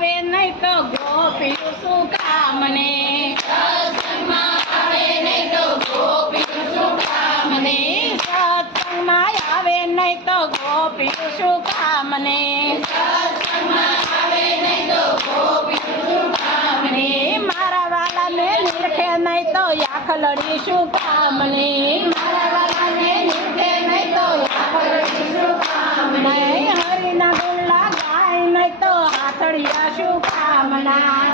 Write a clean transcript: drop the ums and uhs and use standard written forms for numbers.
આવે નહીં તો ગોપીયું શું કામને સત્સંગમાં આવે નહીં તો ગોપીયું શું કામને સત્સંગમાં આવે નહીં તો ગોપીયું શું કામને સત્સંગમાં આવે નહીં તો ગોપીયું શું કામને મારા વાલાને નિરખે નહીં તો યાખલડી શું કામને મારા વાલાને નિરખે નહીં તો યાખલડી શું કામને હરિના ગુલ્લા ગાય નહીં તો હાથડિયા શું કામના